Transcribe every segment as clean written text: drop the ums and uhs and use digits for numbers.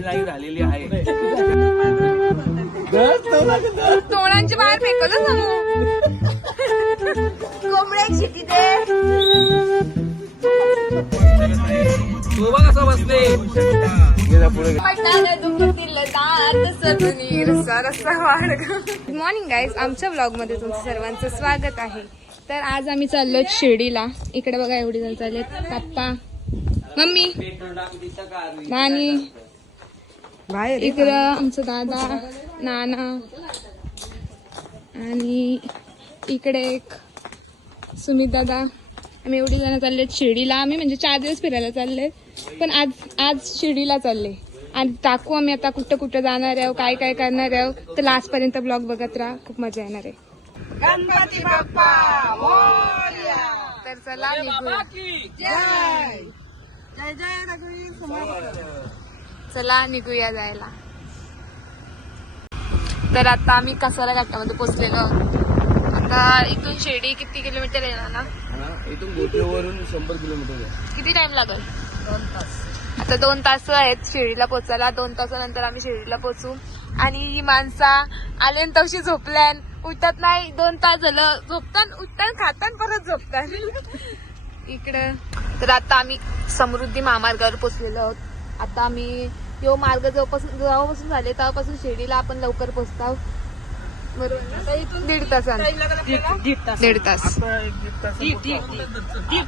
लाई झालेली आहे. तोळांची बाहेर फेकलं सांगू कोंबड्या शिटी दे. शोभा कसा बसले गुड मॉर्निंग गाईज, आमच्या ब्लॉग मध्ये तुमचं सर्वांचं स्वागत आहे. तर आज आम्ही चाललोय शिर्डीला. इकडे बघा एवढी जण चाललेत. पप्पा, मम्मी, नानी, इकडं आमचं दादा, नाना आणि इकडे एक सुमित दादा. आम्ही एवढी जण चाललेत शिर्डीला. आम्ही म्हणजे 4 दिवस फिरायला चालले, पण आज शिर्डीला चालले. आणि टाकू आम्ही आता कुठं कुठं जाणार आहोत, काय काय करणार आहोत. तर लास्ट पर्यंत ब्लॉग बघत राहा, खूप मजा येणार आहे. गणपती बाप्पा मोरया. तर चला निघूया. जय जय जय रघुवीर समर्थ. चला निघूया जायला. तर आता आम्ही कसारा घाटामध्ये पोहोचलेलो आहोत. आता इथून शिर्डी किती किलोमीटर येणार ना? इथून गोटेवरून 100 किलोमीटर आहे. किती टाइम लागेल? 2 तास. आता 2 तास आहेत शिर्डीला पोहोचायला. 2 तासानंतर आम्ही शिर्डीला पोहोचू. आणि ही माणसा आले तवशी झोपल्यान, उठत नाही. 2 तास झालं झोपतान, उठतान, खातान, परत झोपतान इकडं. तर आता आम्ही समृद्धी महामार्गावर पोहोचलेलो आहोत. आता आम्ही यो मार्ग जेव्हापासून झाले तेव्हापासून शिर्डीला आपण लवकर पोहोचतो. बरोबर, इथून 1.5 तासाने. 1.5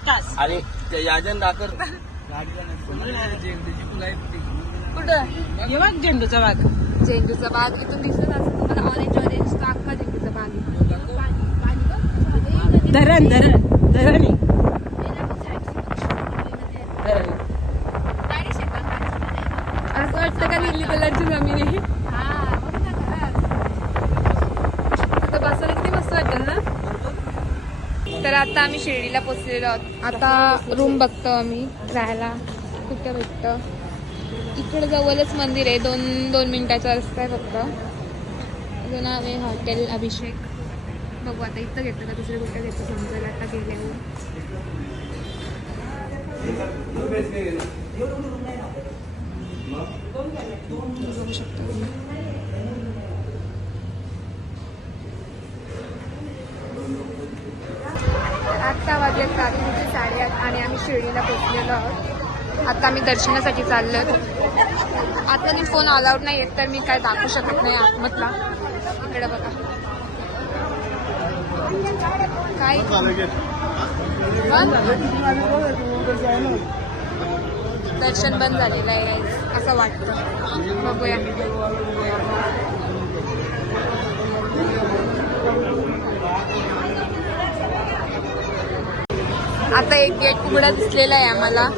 तास. आणि याजन दाखर कुठं झेंडूचा बाग. झेंडूचा बाग इथून दिसत असेल तुम्हाला. ऑरेंज ऑरेंज अख्खा झेंडूचा बाग आहे. धरण धरण धरण असं वाटतं का नीली कलरची जमीन आहे. आता बसायला किती मस्त वाटेल ना. तर आता आम्ही शिर्डीला पोहोचलेलो आहोत. आता रूम बघतो आम्ही राहायला कुठं भेटतं. इकडे जवळच मंदिर आहे. 2 मिनिटाचा रस्ता आहे फक्त. त्याचं नाव आहे हॉटेल अभिषेक. बघू आता इथं घेतं का दुसरं कुठं घेतं समजेल आता गेल्यावर. बघू शकतो तुम्ही. आत्ता वाजले रात्रीचे 8:30 आणि आम्ही शिर्डीला पोहोचलेलो आहोत. आता आम्ही दर्शनासाठी चाललो. आतमध्ये फोन अलाउड नाही आहेत, तर मी काय दाखवू शकत नाही आतमधला. इकडे बघा काय दर्शन बंद झालेलं आहे असं वाटतं. बघूया. आता एक गेट उघडा दिसलेला आहे आम्हाला.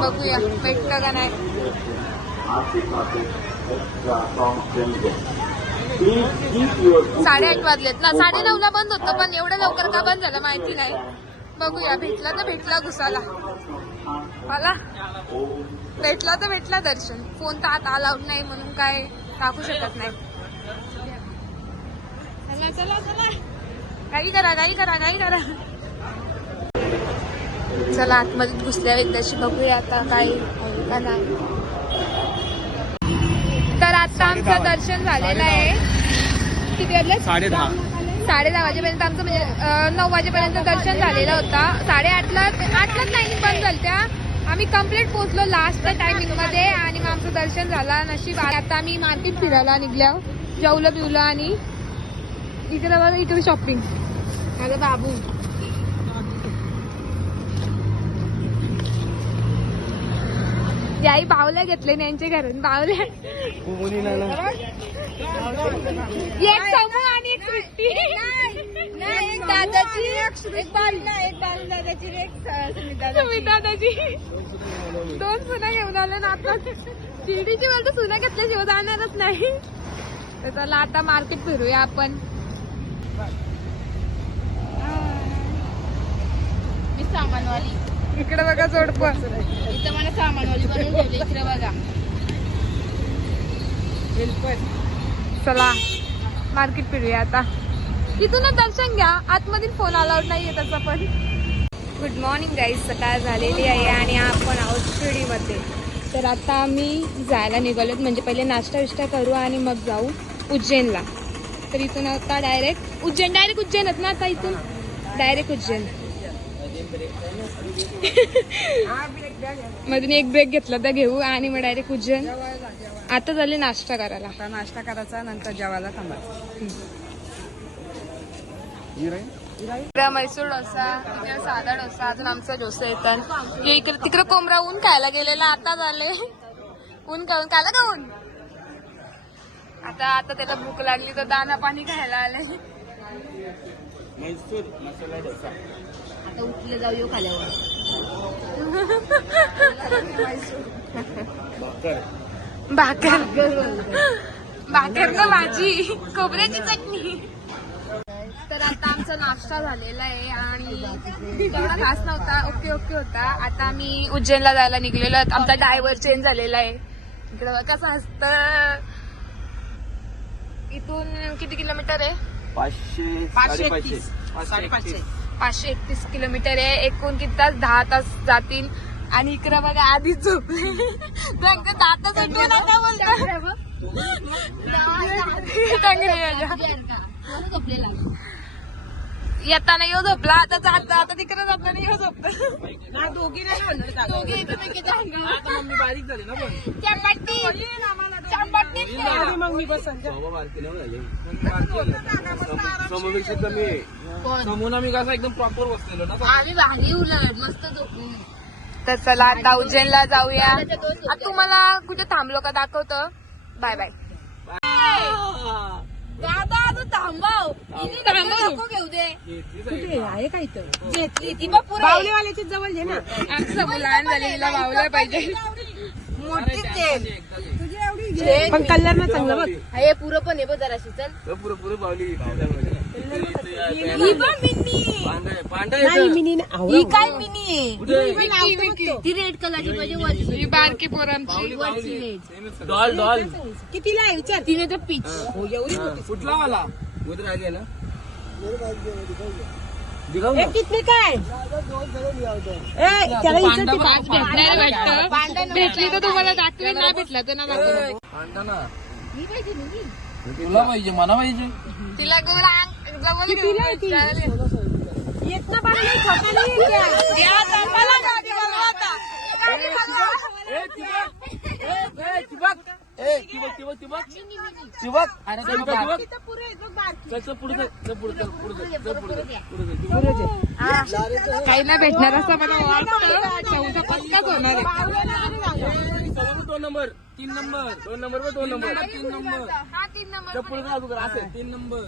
बघूया भेटतं का नाही. 8:30 वाजलेत ना. 9:30ला बंद होतं, पण एवढं लवकर का बंद झालं माहिती नाही. बघूया. भेटला तर भेटला घुसाला. मला भेटला तर भेटला दर्शन. फोन तर आत अलाउड नाही म्हणून काय टाकू शकत नाही. चला चला चला, काही करा काही करा काही करा. चला आतमध्ये घुसल्या एकदाशी बघूया आता काय आहे का नाही. तर आता आमचं दर्शन झालेलं आहे. किती वाजले? 10:30 वाजेपर्यंत आमचं म्हणजे 9 वाजेपर्यंत दर्शन झालेलं होता. 8:30लाच लाईन बंद झाल्या. आम्ही कम्प्लीट पोहोचलो लास्ट टायमिंग मध्ये आणि मग आमचं दर्शन झाला. नशीब. आता आम्ही मार्केट फिरायला निघल्या, जेवलं पिवलं आणि इकडे बघा इकडे शॉपिंग. माझा बाबू याही बावल्या घेतले यांच्या घरून. बावल्या एक समूह आणि एक सृष्टी. एक दादाची, एक बालू दादाची, एक सुमित दादाची. 2 सुना घेऊन आले ना. आता शिर्डीची मला तर सुना घेतल्याशिवाय जाणारच नाही. तर चला आता मार्केट फिरूया आपण. मी सामानवाली. इकडे बघा जोडपं. इथं मला सामानवाली बनवून ठेवले. इकडे बघा. चला मार्केट फिरूया आता. इथूनच दर्शन घ्या. आतमध्ये फोन अलाउड नाहीये त्याचा पण. Good morning guys. सकाळ झालेली आहे आणि आपण आहोत शिर्डीमध्ये. तर आता आम्ही जायला निघालोत, म्हणजे पहिले नाश्ता विष्टा करू आणि मग जाऊ उज्जैनला. तर इथून आता डायरेक्ट उज्जैनच ना, आता इथून डायरेक्ट उज्जैन. मधून एक ब्रेक घेतला तर घेऊ आणि मग डायरेक्ट उज्जैन. आता झाले नाश्ता करायला. आता नाश्ता करायचा, नंतर जेवायला थांबायचं. इकडं मैसूर डोसा, इकडे साधा डोसा, अजून आमचा डोसा येतात. इकडे तिकडे कोंबडा ऊन खायला गेलेला, आता झाले ऊन खाऊन खायला का ऊन. आता त्याला भूक लागली तर दाना पाणी खायला आले. मैसूर मसाला डोसा. आता उठले जाऊ येऊ खाल्यावर. भाकर ना भाजी, खोबऱ्याची चटणी. तर आता आमचा नाश्ता झालेला आहे आणि तेवढा खास नव्हता, ओके होता. आता आम्ही उज्जैनला जायला निघलेलो. आमचा ड्रायव्हर चेंज झालेला आहे. इकडं कसं असतं. इथून किती किलोमीटर आहे? 531 किलोमीटर आहे. एकूण किती तास? 10 तास जातील. आणि इकडे बघा आधीच झोपले. दातच उठवून आता बोलतो. येताना येऊ झोपला, आता तिकडे जाताना येऊ झोपतो. दोघी बारीक झाली ना मग मी बसन. समोरपेक्षा कमी आहे. समोर मी कसा एकदम प्रॉपर बसलेलो ना. आम्ही भागी उलट मस्त झोपली. तर चला आता उज्जैनला जाऊया. आता तुम्हाला कुठे थांबलो का दाखवतो. Bye bye. दादा तू थांबव. नको घेऊ दे. कुठे आहे का इथं? घेतली ती बघ पुढे. बावलेवाल्याच्या जवळ घे ना. आमचं लहान झाले, हिला बावलं पाहिजे. मोठी पण कलर ना चांगलं बघ. हे पुरं पण आहे बघ जराशी. चल पुरं बावली. ही काय मिनी आहे? ती रेड कलरची पाहिजे. ही बारकी पोरांची. डॉल कितीला आहे विचार. तिने तर पीच कुठला वाला उधर आली ना. किती काय भेटली तर तुम्हाला दाखवी, नाही भेटला तर ना दाखवू. तुला पाहिजे, मला पाहिजे. तिला गोळा जवळ घेऊन येत ना बाळा. काही नाही भेटणार असं मला वाटतं. चौथा पक्काच होणार आहे. 2 number 3 number 2 number 3 number 3 number. हा 3 नंबर. पुढे असेल 3 नंबर.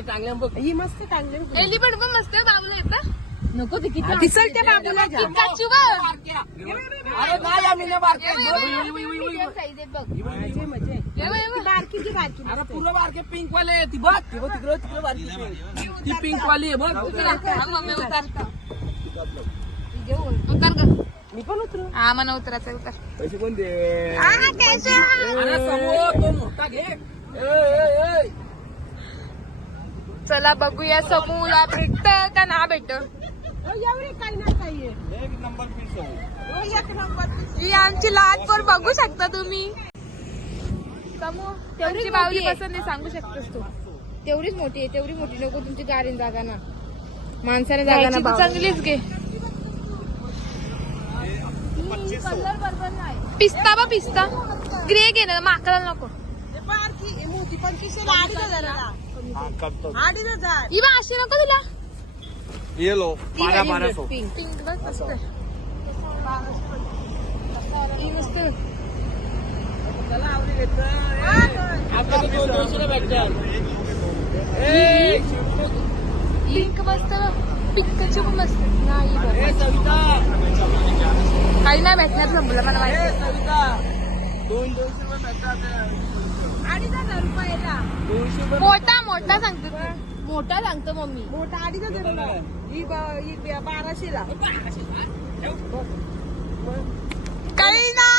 चांगल्या बघ. ही मस्त चांगली. एलिफंट पण मस्त बाबूला येतं. नको ते किती दिसल त्या बाबूला. पिकाचू बघ. अरे नाही आम्ही ना बारके. अरे पूर्ण बारके पिंक वाले आहे. ती बघ तिकडे बारकी. ती पिंक वाली आहे बघ. उतर ग. मी पण उतरू. हा म्हणा उतरायचं. उतर. पैसे कोण दे. अरे समोर तो मोठा घे. चला बघूया समूला भेटत का ना भेटत. एवढी काही नाही काही. ही आमची लहान पोर बघू शकता तुम्ही. समूह तेवढी बावली पसंत आहे, सांगू शकतोस तू. तेवढीच मोठी आहे. तेवढी मोठी नको तुमची गाडीन जागा ना. माणसाने जागा ना. चांगलीच घे. कलर बरोबर नाही. पिस्ता बा पिस्ता ग्रे घे ना, माकडाला नको. मोठी 25,000 ही बा अशी नको तुला. येलो 1200. पिंक बघ मस्त आहे. ही मस्त आहे. पिंक मस्त पिंकची पण मस्त नाही. काही नाही भेटणार संपलं मला माहिती. 2,500 रुपयाला. मोठा सांगतो तू. मोठा सांगतो मम्मी. मोठा 2,500 ही 1200ला. काही नाही.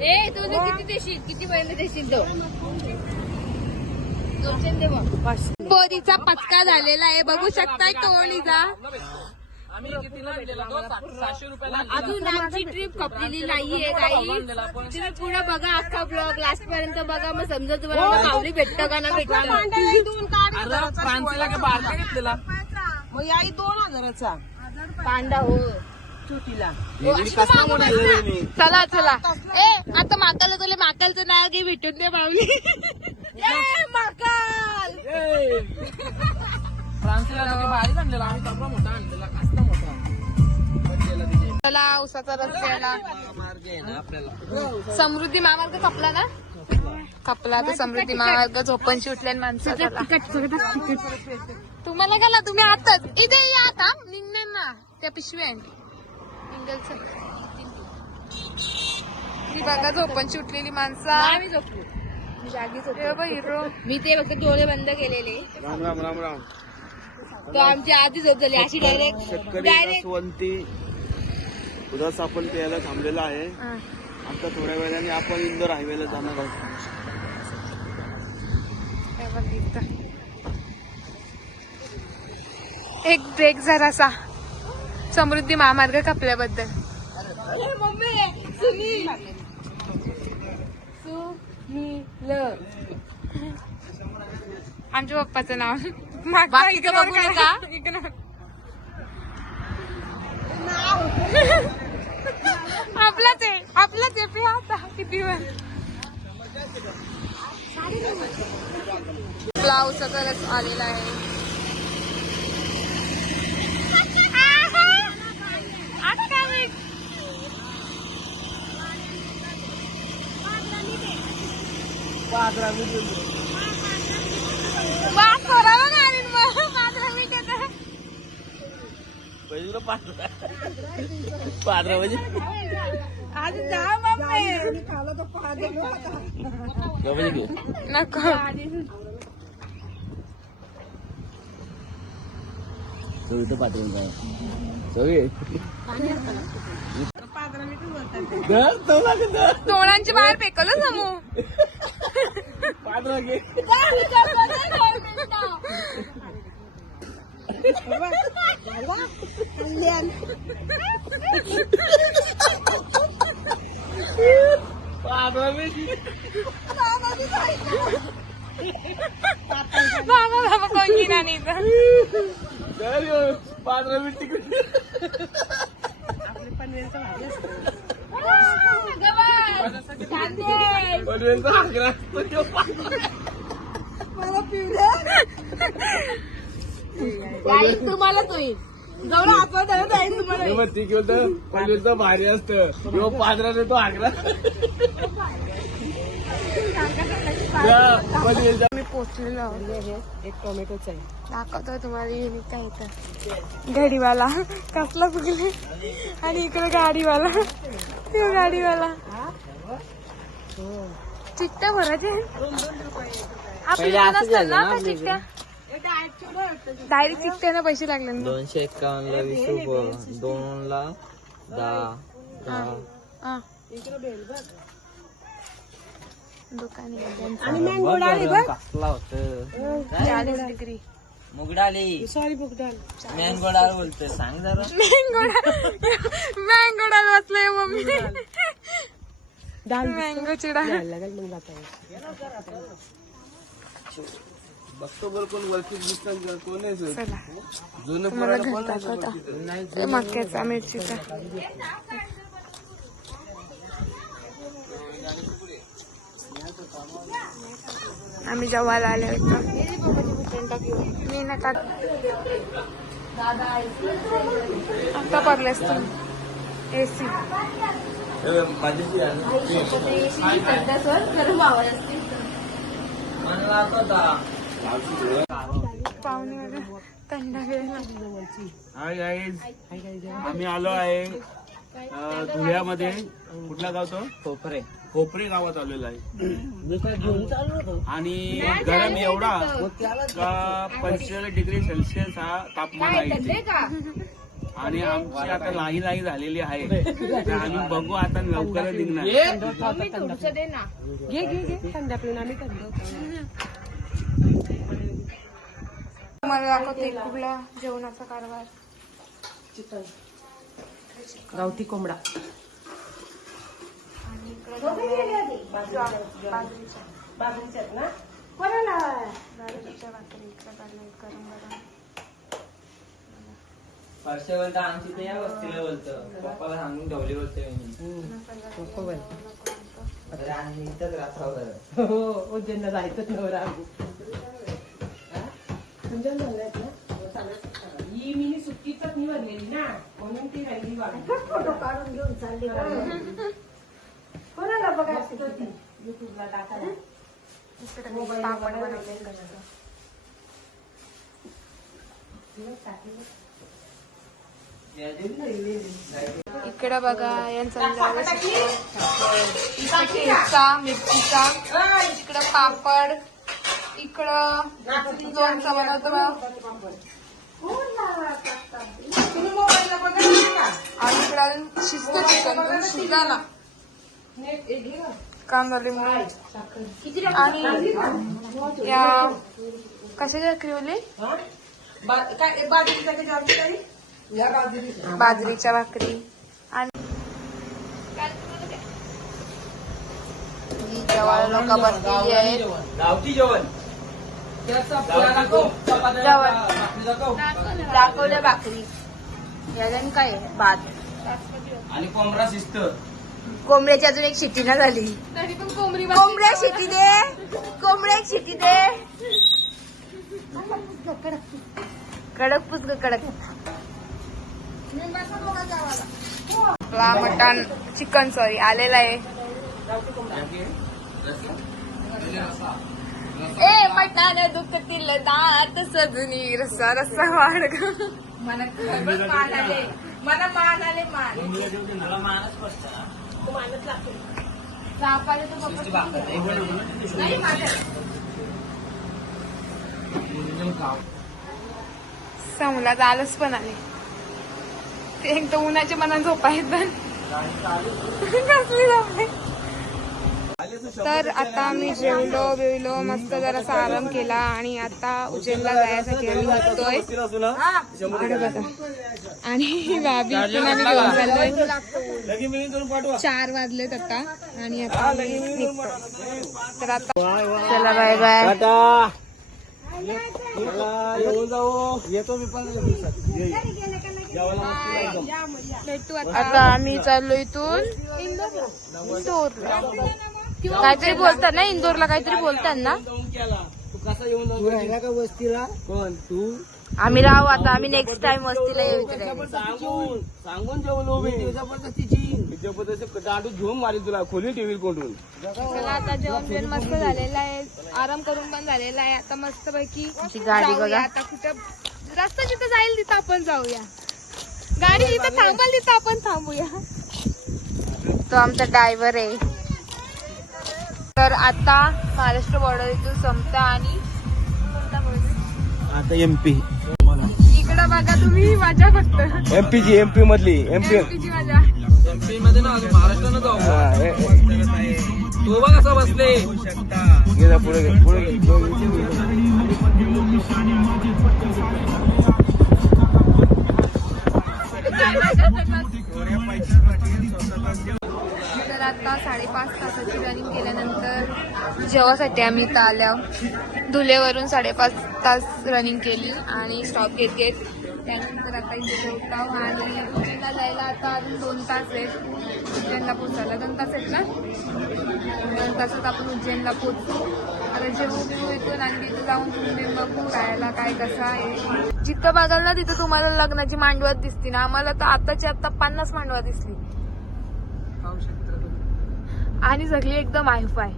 ए तुझं किती देशील? किती पर्यंत देशील तो? पोरीचा पचका झालेला आहे, बघू शकताय तोडीचा. आम्ही कितीला आणलेला तो? 700 रुपयाला आणलेला. अजून आमची ट्रिप खपलेली नाहीये काही. तुम्ही पुढे बघा अख्खा ब्लॉग लास्ट पर्यंत बघा, मग समजा तुम्हाला माऊली भेटतं का ना भेटतं. अरे फ्रान्सला काय बारका घेतलेला? मग याही 2000चा कांदा हो छोटीला. चला चला ए आता माकाला तुला माकालचं नाव घे, भेटून दे माऊली. माकाल फ्रान्सला भारी आणलेला आम्ही, कपडा मोठा आणलेला, कास्ता मोठा. चला उसाचा रस्त्याला समृद्धी महामार्ग कपला ना, कपला तर समृद्धी महामार्ग झोपणशी उठल्या माणसं. तुम्हाला गेला तुम्ही आताच इथे या, आता निघणार ना त्या पिशव्या ती बघा झोपणशी उठलेली माणसं. आम्ही झोपलो, मी जागीच होतो. हिरो मी ते फक्त डोळे बंद केलेले. राम राम राम राम. तो आमची आधी झोप झाली अशी डायरेक्ट शेतकरी नसवंती उदास आपण प्यायला थांबलेला आहे. आता थोड्या वेळाने आपण इंदोर हायवेला जाणार आहोत. एक ब्रेक जरासा समृद्धी महामार्ग कापल्याबद्दल. आमच्या पप्पाचं नाव बाकीचं बघू नका. आपलाच आहे पे आता किती वेळ ब्लाऊज तरच आलेला आहे. पादरा म्हणजे नको तोळांची बाहेर फेकलं समू. पादरा घे. बाबा बाबा कोण घेणार नाही इथं. पादरा मी तिकडे पनवेलचा आग्रा असतो तो पादरा. तुम्हाला तो येईल जवळ आपण जाईल तुम्हाला. मी म्हणते की होतं पनवेलचा भारी असतं किंवा पादरा तो आग्रा. मी पोचलेलो आहोत. एक टोमॅटोच आहे. दाखवतोय तुम्हाला युनिक काय इथं. गाडीवाला कसला चुकले आणि इकडे गाडीवाला गाडीवाला चिट्ट्या भरायचे. आपल्याला नसतात ना का चिट्ट्या, डायरेक्ट चिट्ट्याने पैसे लागले ना. 251ला 20 रुपये, 2ला 10. दुकान आणि मँगो डाळी बघ. कसला होतं 40 डिग्री. मुगडाली सॉरी बुकडाल. मँगो डाळ बोलतोय, सांग जरा. मँगो डाळ वाचलंय मम्मी. मँगोची डाळ बघतो बरं कोण वरती दिसतात कोण आहे सर? चला जुनं तुम्हाला पुराण घर कोण आहे दाखवता. सर? ते मक्याचा मिरचीचा. आम्ही जेवायला आले होतो. मी नका आता पडलेस तू एसी. पाहुणे थंड आम्ही आलो आहे धुळ्यामध्ये. कुठला गाव तो? खोपरे. खोपरी गावात आलेला आहे. आणि गरम एवढा का 45 डिग्री सेल्सिअस हा तापमान आहे इथे. आणि आमची आता लाही झालेली आहे. तर आम्ही बघू आता लवकरच निघणार. दे ना. घे थंड पिऊन आम्ही थंड. तुम्हाला दाखवते कुठला जेवणाचा कारभार. चिकन गावठी कोंबडा आणि इकडे बाजरीच्या ना कोणाला बाजरीच्या भाकरी इकडे काढल्या गरम गरम. परश्या बोलतं आमची ते या वस्तीला बोलतं पप्पाला सांगून ठेवली बोलते अरे आम्ही इथंच राहतो बरं. हो उज्जैनला जायचं नवरा तुमच्या म्हणलात ना ही मी सुट्टीच मी भरलेली ना म्हणून ती राहिली फोटो काढून घेऊन चालली कोणाला बघा युट्यूबला टाकायला. इकडे मी पापड बनवले कष्ट. इकडे बघा यांचा ठेचा मिरचीचा, इकडं पापड, इकडं लोणचं बनवतो आणि इकडं अजून शिजतं चिकन पण शिजला ना कांदा लिंबू आणि या कशाची भाकरी बोलली बाजरीच्या भाकरी आणि जवळ लोक बसलेली आहेत. गावठी जेवण दाखवल्या भाकरी याच्यानं काय भात आणि कोंबडा शिस्त. कोंबड्याची अजून एक शिट्टी ना झाली. तरी पण कोंबडी कोंबड्या शिट्टी दे कोंबड्या एक शिट्टी दे कडक पुस ग कडक. आपला मटण चिकन सॉरी आलेला आहे. ए मटण दुखतील दात सजनी रस्सा रस्सा वाढ मला मान आले मला मान आले मान मला मानच पडतं मानच लागते सापाला तर नाही माझ्या समोला आलंच पण आले ते एकदम उन्हाच्या मनात झोपा येत कसली झोपले. तर आता आम्ही जेवलो बिवलो मस्त जरासा आराम केला आणि आता उज्जैनला जायसाठी आम्ही निघतोय. आणि भाभी पण आम्ही घेऊन चाललोय. 4 वाजलेत आता आणि आता आम्ही निघतोय. तर आता चला बाय बाय. आता आम्ही चाललो इथून इंदोरला. काहीतरी बोलतात ना इंदोरला काहीतरी बोलतात ना. आम्ही राहू आता आम्ही नेक्स्ट टाइम वस्तीला येऊ इकडे. सांगून जेवलो मी जबरदस्ती दांडू घेऊन मारी तुला खोली टीव्ही कोंडून. चला आता जेवण मस्त झालेलं आहे आराम करून पण झालेला आहे. आता मस्त पैकी गाडी जाऊया. आता कुठं रस्ता जिथं जाईल तिथं आपण जाऊया. गाडी जिथं थांबल तिथं आपण थांबूया. तो आमचा ड्रायव्हर आहे. तर आता महाराष्ट्र बॉर्डर इथून संपता आणि आता एमपी इकडं बघा तुम्ही मजा फक्त एमपी मधली एमपीची मजा. एमपी मध्ये ना महाराष्ट्रानं तो बघ कसा बसले तर आता 5.5 तासाची रनिंग केल्यानंतर जेवासाठी आम्ही इथं आल्या. धुलेवरून 5.5 तास रनिंग केली आणि स्टॉप घेत घेत त्यानंतर आता इथे जेवतो आणि उज्जैनला जायला आता अजून 2 तास आहेत. उज्जैनला पोचायला 2 तास आहेत ना. 2 तासात आपण उज्जैनला पोचतो. आता जेवू बिवू इथून आणि तिथं जाऊन तुम्ही बघू राहायला काय कसं आहे. जिथं बघाल ना तिथं तुम्हाला लग्नाची मांडवत दिसते ना. आम्हाला तर आताची आता 50 मांडवत दिसली आणि सगळी एकदम हायफाय.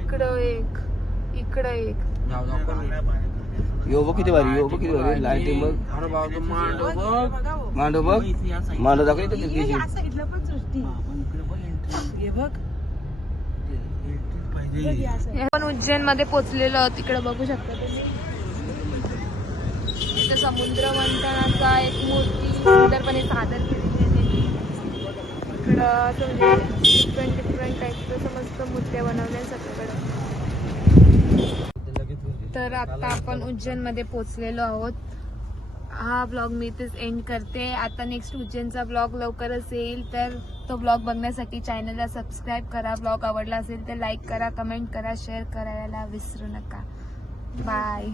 इकडं एक इकडं एक यो बघ किती भारी लाईटिंग बघ मांडव बघ मांडव दाखव आपण उज्जैन मध्ये पोहोचलेलो तिकडे बघू शकता तुम्ही. इथं समुद्र मंथनाचा एक मूर्ती सुंदरपणे सादर केलेली आहे. इकडं असं म्हणजे डिफरंट टाईपचं मस्त मूर्त्या बनवल्या सगळीकडे. तर आता आपण उज्जैनमध्ये पोहोचलेलो आहोत. हा ब्लॉग मी इथेच एंड करते. आता नेक्स्ट उज्जैनचा ब्लॉग लवकरच येईल, तर तो ब्लॉग बघण्यासाठी चॅनलला सबस्क्राईब करा. ब्लॉग आवडला असेल तर लाईक करा, कमेंट करा, शेअर करायला विसरू नका. बाय.